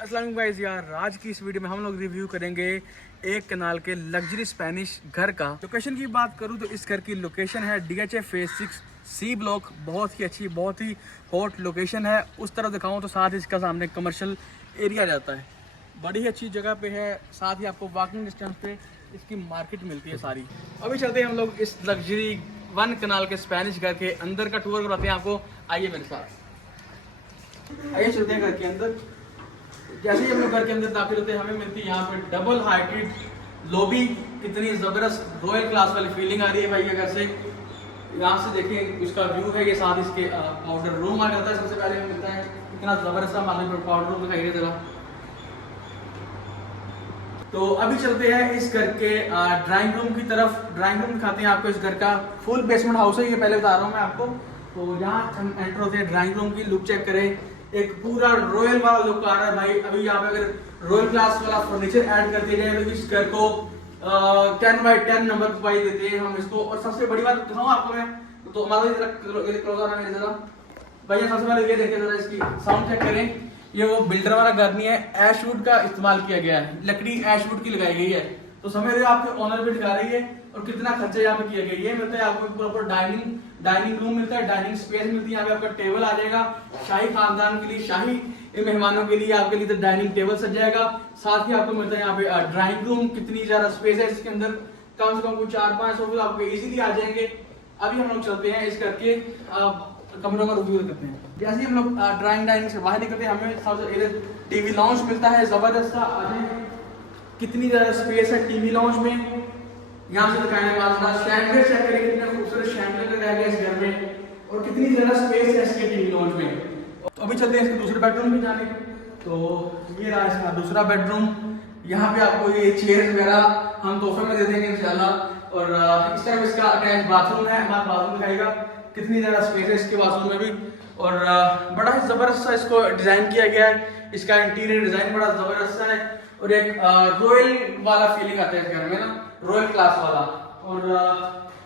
अस्सलाम वालेकुम गाइस यार, आज की इस वीडियो में हम लोग रिव्यू करेंगे एक कनाल के लग्जरी स्पेनिश घर का। लोकेशन की बात करूं तो इस घर की लोकेशन है DHA फेज 6 C ब्लॉक। बहुत ही अच्छी, बहुत ही हॉट लोकेशन है। उस तरफ दिखाऊं तो साथ ही इसका सामने कमर्शियल एरिया जाता है। बड़ी ही अच्छी जगह पे है, साथ ही आपको वॉकिंग डिस्टेंस पे इसकी मार्केट मिलती है सारी। अभी चलते हैं हम लोग इस लग्जरी 1 कनाल के स्पेनिश घर के अंदर का टूर कराते हैं आपको। आइए मेरे साथ, आइए चलते हैं घर के अंदर। जैसे ही हम लोग घर के अंदर दाखिल होते हैं हमें मिलती है यहाँ पे डबल हाइटेड लॉबी। कितनी ज़बरदस्त रॉयल क्लास वाली फीलिंग आ रही है भाई ये घर से। यहाँ से देखें उसका व्यू है, ये साथ इसके पाउडर रूम आ जाता है। सबसे पहले हमें मिलता है इतना ज़बरदस्त हमारे पाउडर रूम दिखाई दे जरा। तो अभी चलते हैं इस घर के ड्राइंग रूम की तरफ। ड्राइंग रूम दिखाते हैं आपको। इस घर का फुल बेसमेंट हाउस है, ये पहले बता रहा हूँ मैं आपको। तो यहाँ हम एंटर होते हैं, ड्राइंग रूम की लुक चेक करें। एक पूरा रॉयल वाला लुक आ रहा है भाई। अभी यहाँ पे अगर रॉयल क्लास वाला फर्नीचर ऐड कर दिया जाए तो इस घर को 10/10 नंबर वाइज देते हैं हम इसको। और सबसे बड़ी बात दिखाऊँ आपको मैं, तो हमारा क्लोज आना मेरे जरा भैया। सबसे पहले ये देखिए जरा, इसकी साउंड चेक करें। ये वो बिल्डर वाला घर नहीं है, ऐशवुड का इस्तेमाल किया गया है। लकड़ी ऐशवुड की लगाई गई है। तो समझ रहे हो, आपके ओनर भी दिखा रही है और कितना खर्चा यहाँ पे किया गया। ये मिलता है आपको प्रॉपर डाइनिंग रूम मिलता है, डाइनिंग स्पेस मिलती है। यहाँ पे आपका टेबल आ जाएगा शाही खानदान के लिए, शाही मेहमानों के लिए आपके लिए तो डाइनिंग टेबल सज जाएगा। साथ ही आपको मिलता है यहाँ पे ड्राइंग रूम। कितनी ज्यादा स्पेस है इसके अंदर, कम से कम 4-5 सोफे आपको इजीली आ जाएंगे। अभी हम लोग चलते हैं इस घर के कमरों का रिव्यू करते हैं। जैसे ही हम लोग डाइनिंग से बाहर निकलते हैं हमें सबसे टीवी लॉन्च मिलता है जबरदस्त सा। कितनी ज्यादा स्पेस है टीवी लॉन्च में। यहाँ से दिखाने के बाद शैंडलियर चेक करें, कितना खूबसूरत शैंडलियर लगाया गया इस घर में और कितनी ज्यादा स्पेस है इसके टीवी लॉन्च में। तो अभी चलते हैं इसके दूसरे बेडरूम में जाने। तो ये रहा इसका दूसरा बेडरूम। यहाँ पे आपको ये चेयर वगैरह हम तोहफे में दे देंगे इंशाल्लाह। और इस तरफ इसका अटैच बाथरूम है, हमारा बाथरूम दिखाएगा। कितनी ज्यादा स्पेस है इसके बाथरूम में भी। और बड़ा ही जबरदस्त सा इसको डिजाइन किया गया है। इसका इंटीरियर डिजाइन बड़ा जबरदस्त सा है और एक रॉयल वाला फीलिंग आता है इस घर में ना, रॉयल क्लास वाला। और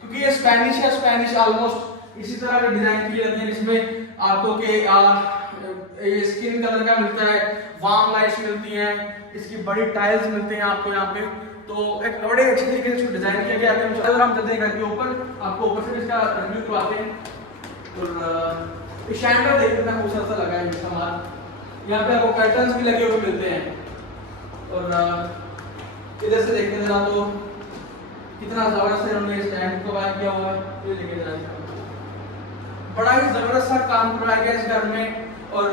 क्योंकि ये स्पेनिश है, स्पेनिश ऑलमोस्ट इसी तरह की डिजाइन की जाती है जिसमें आपको के ये स्किन कलर का मिलता है, वार्म लाइट्स मिलती हैं, इसकी बड़ी टाइल्स मिलते हैं आपको यहाँ पे। तो एक बड़े अच्छे तरीके से इसको डिजाइन किया गया है। अगर हम चलते हैं घर के ऊपर, आपको ऊपर से इसका रिव्यू करवाते हैं। और शैंडर देखिए कितना खूबसूरत सा लगा है इसका माल। यहाँ पे आपको कर्टन्स भी लगे हुए मिलते हैं। और इधर से देखते जरा तो कितना जबरदस्त इन्होंने स्टैंड को वायर किया हुआ है। ये देखिए जरा, बड़ा ही जबरदस्त सा काम करवाया गया इस घर में। और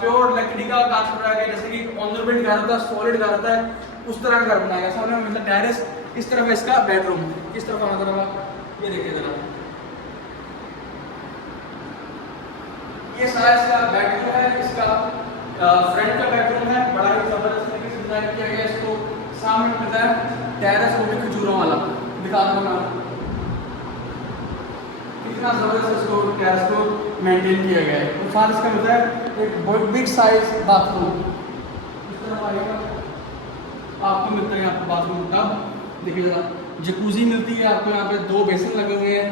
प्योर लकड़ी का काम करवाया गया, जैसे कि ऑर्नामेंट घर होता है, सॉलिड घर होता है, उस तरह का घर बनाया गया। सामने में मतलब टेरेस, इस तरफ इसका बेडरूम, इस तरफ आना जरा, ये देखिए जरा, ये सारा इसका बेडरूम है। इसका फ्रंट का बेडरूम है, बड़ा ही जबरदस्त तरीके से डिजाइन किया गया। इसको सामने मिलता है टेरेस, वो भी खजूरों वाला। दिखा दो ना कितना जबरदस्त इसको टेरेस को मेंटेन किया गया है। और साथ इसका मिलता है एक बिग साइज बाथरूम। इस तरफ आएगा आपको मिलता है यहाँ पे बाथरूम का। देखिए जरा, जकूजी मिलती है आपको। यहाँ पे 2 बेसिन लगे हुए हैं,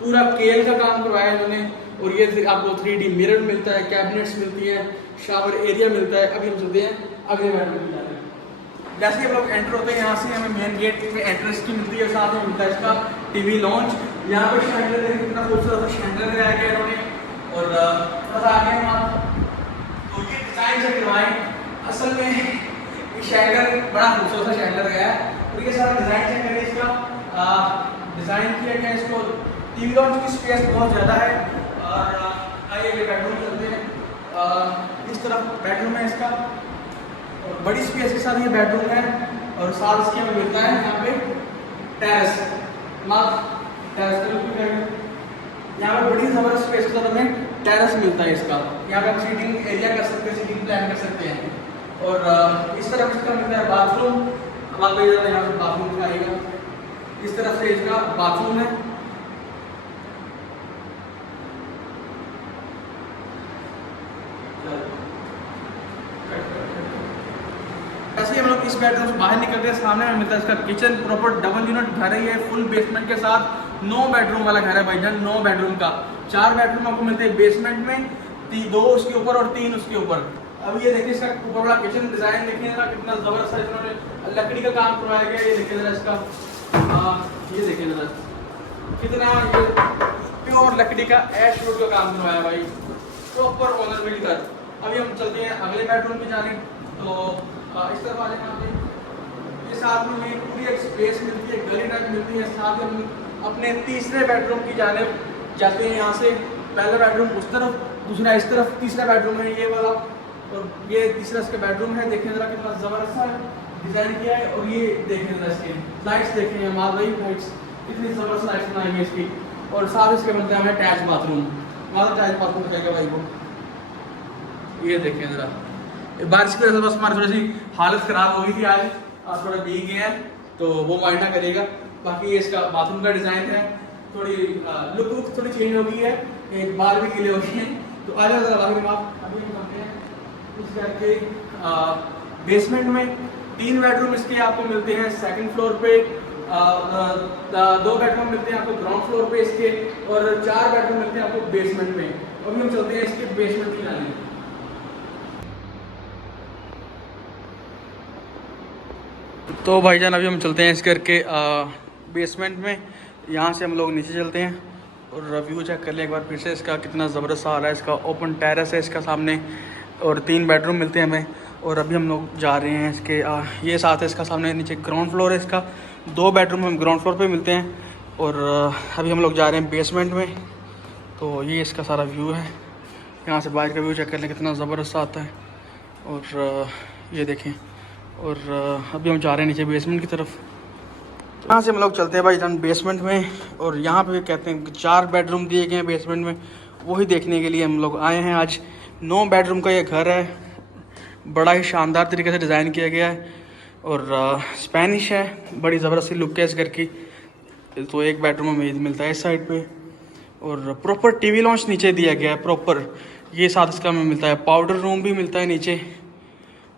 पूरा केल का काम करवाया है इन्होंने। और ये आपको 3D मिरर मिलता है, कैबिनेट्स मिलती है, शावर एरिया मिलता है। अभी हम चलते हैं अगले बेडरूम में जाते हैं। जैसे ही हम लोग एंटर होते हैं यहाँ से हमें मेन गेट में एंट्रेंस की मिलती है, साथ में मिलता है इसका टीवी लॉन्च। यहाँ पर शैंडलियर देखिए कितना खूबसूरत शैंडलियर लगाया गया इन्होंने। और बस आगे हम तो ये डिजाइन से करवाएं। असल में ये शैंडलियर बड़ा खूबसूरत सा शैंडलियर गया है। और ये सारा डिजाइन चेक करें, इसका डिजाइन किया गया। इसको टीवी लॉन्च की स्पेस बहुत ज्यादा है। और आइए बेडरूम चलते हैं। इस तरफ बेडरूम है इसका, और बड़ी स्पेस के साथ ये बेडरूम है। और साथ इसके हमें मिलता है यहाँ पे टेरेस, टेरेस का लुक है। यहाँ पे बड़ी जबरदस्त स्पेस के साथ हमें टेरेस मिलता है इसका। यहाँ पे हम सीटिंग एरिया कर सकते हैं, सीटिंग प्लान कर सकते हैं। और इस तरफ इसका मिलता है बाथरूम। हमारे यहाँ पे बाथरूम दिखाएगा, इस तरफ से इसका बाथरूम है। ऐसे ही हम लोग इस बेडरूम से बाहर निकलते हैं, सामने में मिलता है इसका किचन। प्रॉपर डबल यूनिट घर है ये, फुल बेसमेंट के साथ। 9 बेडरूम वाला घर है भाईजान, 9 बेडरूम का। 4 बेडरूम आपको मिलते हैं बेसमेंट में, 2 उसके ऊपर और 3 उसके ऊपर। अब ये देखिए इसका ऊपर वाला किचन डिजाइन देखिए ना कितना जबरदस्त है, इन्होंने लकड़ी का काम करवाया गया। ये देखिए जरा इसका ये देखिए जरा कितना ये प्योर लकड़ी का ऐश वुड का काम करवाया भाई, प्रॉपर ओनर मिलकर। अभी हम चलते हैं अगले बेडरूम की जानिब। तो इस तरफ आ जाए, ये साथ में हमें पूरी एक स्पेस मिलती है, गली टाइप मिलती है। साथ में हम अपने तीसरे बेडरूम की जानिब जाते हैं। यहाँ से पहला बेडरूम उस तरफ, दूसरा इस तरफ, तीसरा बेडरूम है ये वाला, और ये तीसरा इसका बेडरूम है। देखिए जरा कितना ज़बरदस्त सा डिज़ाइन किया है। और ये देखिए जरा इसके लाइट्स देखें, मालवाई लाइट्स कितनी ज़बरदस्त लाइट्स बनाई है इसकी। और साथ इसके बनते हैं हमें अटैच बाथरूम, मतलब अटैच बाथरूम दिखाएगा भाई को। ये देखें जरा, बारिश की वजह से बस हमारी थोड़ी सी हालत ख़राब हो गई थी आज थोड़ा भीग गए हैं, तो वो माइंड ना करिएगा। बाकी ये इसका बाथरूम का डिज़ाइन है, थोड़ी लुक थोड़ी चेंज हो गई है, एक बार भी गिले हो गए हैं। तो आ जाओ जरा अभी हम करते हैं इस घर के बेसमेंट में। 3 बेडरूम इसके आपको मिलते हैं सेकंड फ्लोर पे, 2 बेडरूम मिलते हैं आपको ग्राउंड फ्लोर पे इसके, और 4 बेडरूम मिलते हैं आपको बेसमेंट में। अभी हम चलते हैं इसके बेसमेंट की जाने। तो भाईजान अभी हम चलते हैं इस घर के बेसमेंट में। यहाँ से हम लोग नीचे चलते हैं और व्यू चेक कर लिया एक बार फिर से इसका, कितना ज़बरदस्त आ रहा है। इसका ओपन टेरेस है इसका सामने, और 3 बेडरूम मिलते हैं हमें। और अभी हम लोग जा रहे हैं इसके ये साथ है इसका सामने, नीचे ग्राउंड फ्लोर है इसका, 2 बेडरूम हम ग्राउंड फ्लोर पे मिलते हैं। और अभी हम लोग जा रहे हैं बेसमेंट में। तो ये इसका सारा व्यू है, यहाँ से बाहर का व्यू चेक कर लें कितना ज़बरदस्त आता है। और ये देखें, और अभी हम जा रहे हैं नीचे बेसमेंट की तरफ। यहाँ से हम लोग चलते हैं भाई जान बेसमेंट में। और यहाँ पे कहते हैं 4 बेडरूम दिए गए हैं बेसमेंट में, वही देखने के लिए हम लोग आए हैं आज। 9 बेडरूम का ये घर है, बड़ा ही शानदार तरीके से डिज़ाइन किया गया है, और स्पेनिश है, बड़ी ज़बरदस्त सी लुक है इस घर की। तो 1 बेडरूम हमें मिलता है इस साइड पे, और प्रॉपर टीवी लॉन्च नीचे दिया गया है प्रॉपर। ये साथ इसका हमें मिलता है पाउडर रूम भी मिलता है नीचे,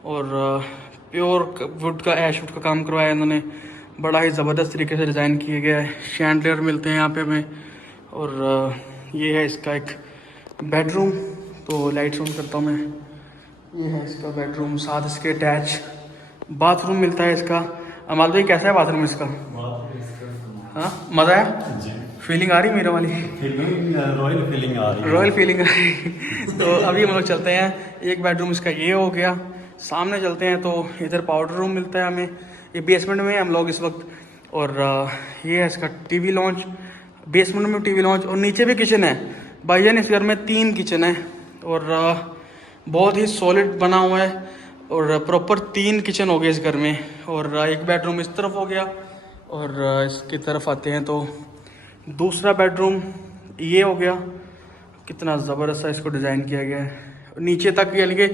और प्योर वुड का ऐश वुड का काम करवाया है इन्होंने, बड़ा ही ज़बरदस्त तरीके से डिज़ाइन किया गया है। शैंडलियर मिलते हैं यहाँ पे हमें। और ये है इसका एक बेडरूम। तो लाइट्स ऑन करता हूँ मैं, ये है इसका बेडरूम, साथ इसके अटैच बाथरूम मिलता है इसका। अमाल भाई कैसा है बाथरूम इसका? हाँ मज़ा है, फीलिंग आ रही मेरे वाली? रॉयल फीलिंग आ रही है, रॉयल फीलिंग आ रही। तो अभी हम लोग चलते हैं, 1 बेडरूम इसका ये हो गया। सामने चलते हैं तो इधर पाउडर रूम मिलता है हमें, ये बेसमेंट में हम लोग इस वक्त। और ये है इसका टीवी लॉन्च, बेसमेंट में टीवी लॉन्च, और नीचे भी किचन है भाईजान। इस घर में 3 किचन है, और बहुत ही सॉलिड बना हुआ है, और प्रॉपर 3 किचन हो गए इस घर में। और 1 बेडरूम इस तरफ हो गया, और इसकी तरफ आते हैं तो दूसरा बेडरूम ये हो गया। कितना ज़बरदस्त इसको डिज़ाइन किया गया है, नीचे तक, यानी कि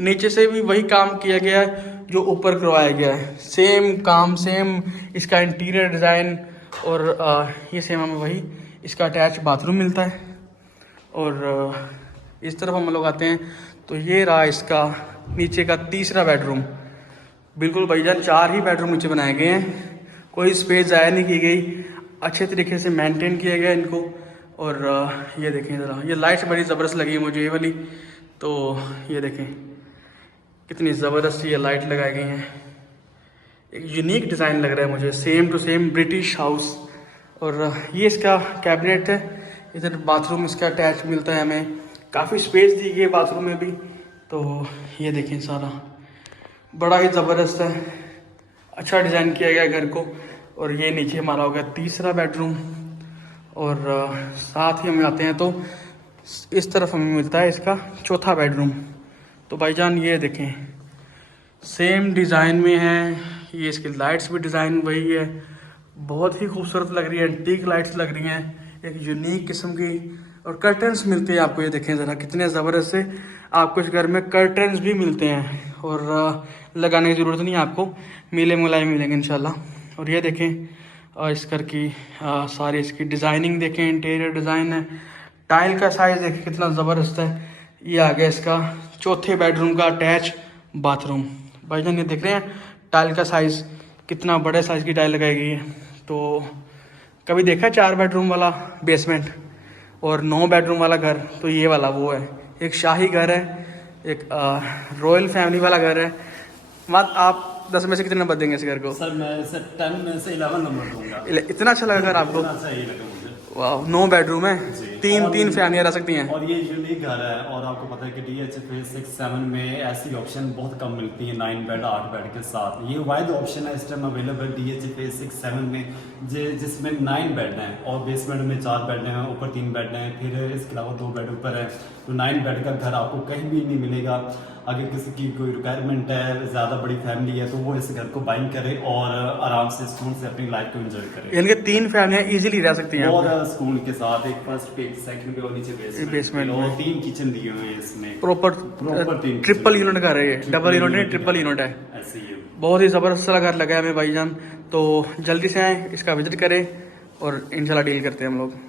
नीचे से भी वही काम किया गया है जो ऊपर करवाया गया है। सेम काम, सेम इसका इंटीरियर डिज़ाइन, और ये सेम हमें वही इसका अटैच बाथरूम मिलता है। और इस तरफ हम लोग आते हैं तो ये रहा इसका नीचे का तीसरा बेडरूम। बिल्कुल भाईजान 4 ही बेडरूम नीचे बनाए गए हैं, कोई स्पेस ज़ाया नहीं की गई, अच्छे तरीके से मेंटेन किया गया इनको। और ये देखें ज़रा, ये लाइट्स बड़ी ज़बरदस्त लगी है मुझे ये वाली। तो ये देखें कितनी ज़बरदस्त ये लाइट लगाई गई हैं, एक यूनिक डिज़ाइन लग रहा है मुझे, same to same British house. और ये इसका कैबिनेट है, इधर बाथरूम इसका अटैच मिलता है हमें, काफ़ी स्पेस दी गई है बाथरूम में भी। तो ये देखें सारा बड़ा ही ज़बरदस्त है, अच्छा डिज़ाइन किया गया घर को। और ये नीचे हमारा हो गया तीसरा बेडरूम। और साथ ही हम आते हैं तो इस तरफ हमें मिलता है इसका चौथा बेडरूम। तो भाईजान ये देखें सेम डिज़ाइन में है, ये इसकी लाइट्स भी डिज़ाइन वही है, बहुत ही खूबसूरत लग रही है, एंटीक लाइट्स लग रही हैं एक यूनिक किस्म की। और कर्टन्स मिलते हैं आपको, ये देखें ज़रा कितने ज़बरदस्त से आपको इस घर में कर्टन्स भी मिलते हैं, और लगाने की ज़रूरत नहीं है आपको, मिले मुलाय मिलेंगे इंशाल्लाह। और ये देखें इस घर की सारी इसकी डिज़ाइनिंग देखें, इंटीरियर डिज़ाइन है, टाइल का साइज़ देखें कितना ज़बरदस्त है। ये आ गया इसका चौथे बेडरूम का अटैच बाथरूम। भाईजान ये देख रहे हैं टाइल का साइज़, कितना बड़े साइज़ की टाइल लगाई गई है। तो कभी देखा 4 बेडरूम वाला बेसमेंट और 9 बेडरूम वाला घर? तो ये वाला वो है, एक शाही घर है एक रॉयल फैमिली वाला घर है। बात आप 10 में से कितने नंबर देंगे इस घर को? सर मैं इसे 10 में से 11 नंबर दूंगा। इतना अच्छा लगा घर आपको? इतना सही लगा मुझे। वाह, 9 बेडरूम है, जी। तीन फैमिलियाँ रह सकती हैं। और ये यूनिक घर है और आपको पता है कि DHFA 6-7 में ऐसी ऑप्शन बहुत कम मिलती है 9 बेड 8 बेड के साथ। ये वाइड ऑप्शन है इस टाइम अवेलेबल DHFA 6-7 में जिसमें 9 बेड हैं और बेसमेंट में 4 बेड हैं, ऊपर 3 बेड हैं, फिर इसके अलावा 2 बेड ऊपर है। तो 9 बेड का घर आपको कहीं भी नहीं मिलेगा। अगर किसी की कोई रिक्वायरमेंट है, ज़्यादा बड़ी फैमिली है, तो वो इस घर को बाइंग करे और आराम से सुकून से अपनी लाइफ को एंजॉय करे। इनके 3 फैमिलियाँ इजीली रह सकती हैं। और सुकून के साथ एक फर्स्ट पे, एक सेकंड पे और नीचे बेसमेंट और 3 किचन दिए हुए हैं इसमें। प्रॉपर ट्रिपल यूनिट का है ये, डबल यूनिट नहीं, ट्रिपल यूनिट है। ऐसे ही है। बहुत ही ज़बरदस्त घर लगा है हमें भाईजान। तो जल्दी से आए, इसका विजिट करें और इंशाल्लाह डील करते हैं हम लोग।